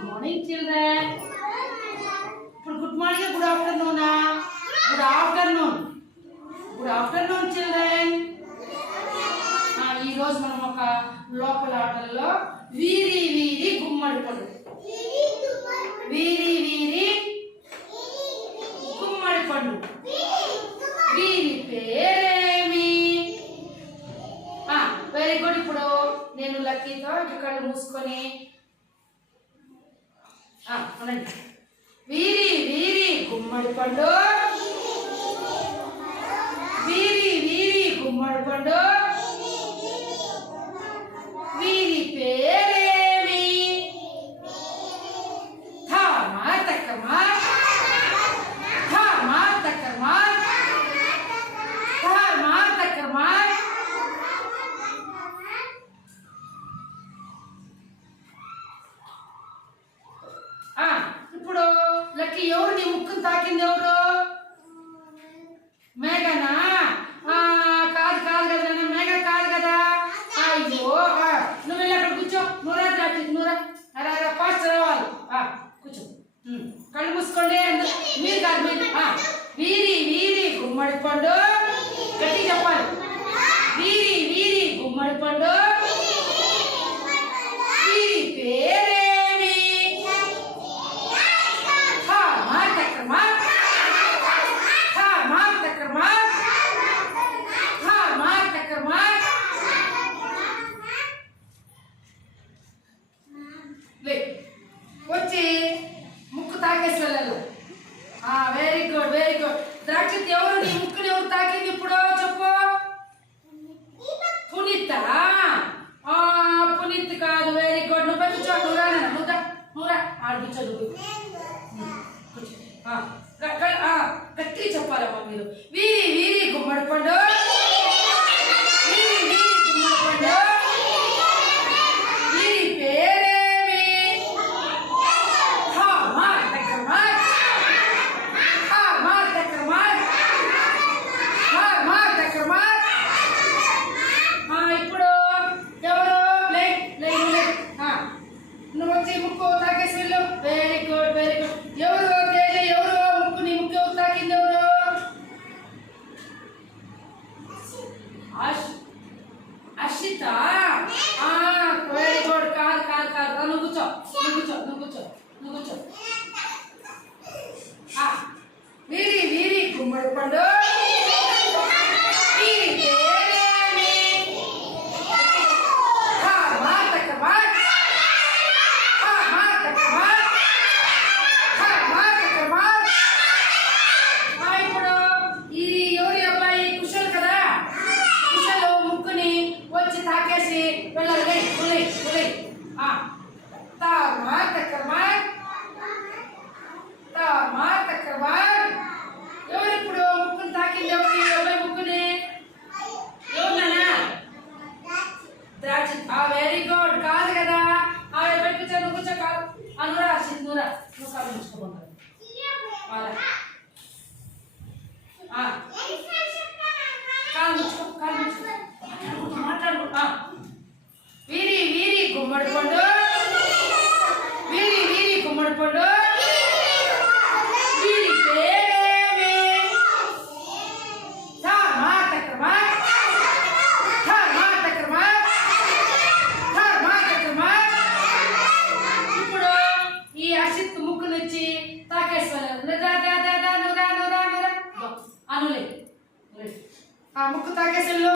Good morning, children. Good morning, good afternoon. Good afternoon. Good afternoon, children. ఈ రోజు మనం ఒక లోకల్ ఆటల్లో వీరి వీరి గుమ్మడి పండు. వీరి వీరి గుమ్మడి పండు. వీరి పేరేమి? Very good. ఇప్పుడు నేను లక్కీతో కళ్ళు మూసుకొని అనండి. వీరి వీరి గుమ్మడి పండు. వీరి వీరి గుమ్మడి పండు. వీరి పేరేమి? థామా తక్కమా థామా తక్కమా థామా తక్కమా. ఇప్పుడు లక్కీ ఎవరు నీ ముక్కును తాకింది? ఎవరు? మేఘనా? కాదు కాదు కదా, మేఘ కాదు కదా. అయ్యో, నువ్వు వెళ్ళి అక్కడ కూర్చో. నూరా నూరా అలా ఫాస్ట్ రావాలి. కూర్చో, కళ్ళు మూసుకోండి. మీరు కాదు మీరు. వీరి వీరి గుమ్మడి పండు. గట్టి చెప్పాలి. వీరి వీరి గుమ్మడి పండు. వీరి పేరేమి? థామా తక్కమా థామా తక్కమా థామా తక్కమా. వచ్చి ముక్కు తాకేసి వెళ్ళాలి. Very good very good. Drakshit ఎవరు నీ ముక్కుని ఎవరు తాకింది ఇప్పుడు చెప్పు? పునీత్. పునీత్ కాదు. Very good. నువ్వు కూర్చో. నువ్వురా నువ్వురా ఆడిపించో. నువ్వు గట్టి చెప్పాలమ్మా మీరు. వీరి వీరి గుమ్మడి పండు. వీరి వీరి గుమ్మడి పండు. వీరి పేరేమి? థామా తక్కమా థామా తక్కమా థామా తక్కమా. ఇప్పుడు ఎవరు? నువ్వు వచ్చి ముక్కు తాకేసి వెళ్ళు. Very good very good. ఎవరు? ఎవరు ముక్కు నీ ముక్కు ఎవరు తాకింది? ఎవరు? అర్షిత. Very good. కాదు కాదు కాదు. నువ్వు కూర్చో నువ్వు కూర్చో నువ్వు కూర్చో నువ్వు కూర్చో. వీరి వీరి గుమ్మడి పండు. వీరి పేరేమి? థామా తక్కమా థామా తక్కమా థామా తక్కమా. ఇప్పుడు ఈ ఎవరి అబ్బాయి? కుశల్ కదా. కుశల్ ముక్కుని వచ్చి తాకేసి వెళ్ళాలి. థామా తక్కమా థామా తక్కమా. ఎవరు ఇప్పుడు ముక్కుని తాకింది? ఎవరు అబ్బాయి ముక్కుని? ఎవరునా? ద్రాక్ష. Very good. కాదు కదా. అబ్బాయి కూర్చో. నువ్వు కూర్చో. కాదు అనురా అర్షిత్ నూరా నువ్వు కాదు ముచ్చుకోమంటారు. కాలు ముచ్చుకో కాలు ముచ్చుకో మాట్లాడు. వీరి వీరి గుమ్మడి పండు. వీరి వీరి గుమ్మడి పండు. వీరి పేరేమి? థామా తక్కమా థామా తక్కమా థామా తక్కమా. ఇప్పుడు ఈ అర్షిత్ ముక్కు నుంచి తాకేసి వెళ్ళారు. అనులే ముక్కు తాకేసి వెళ్ళు.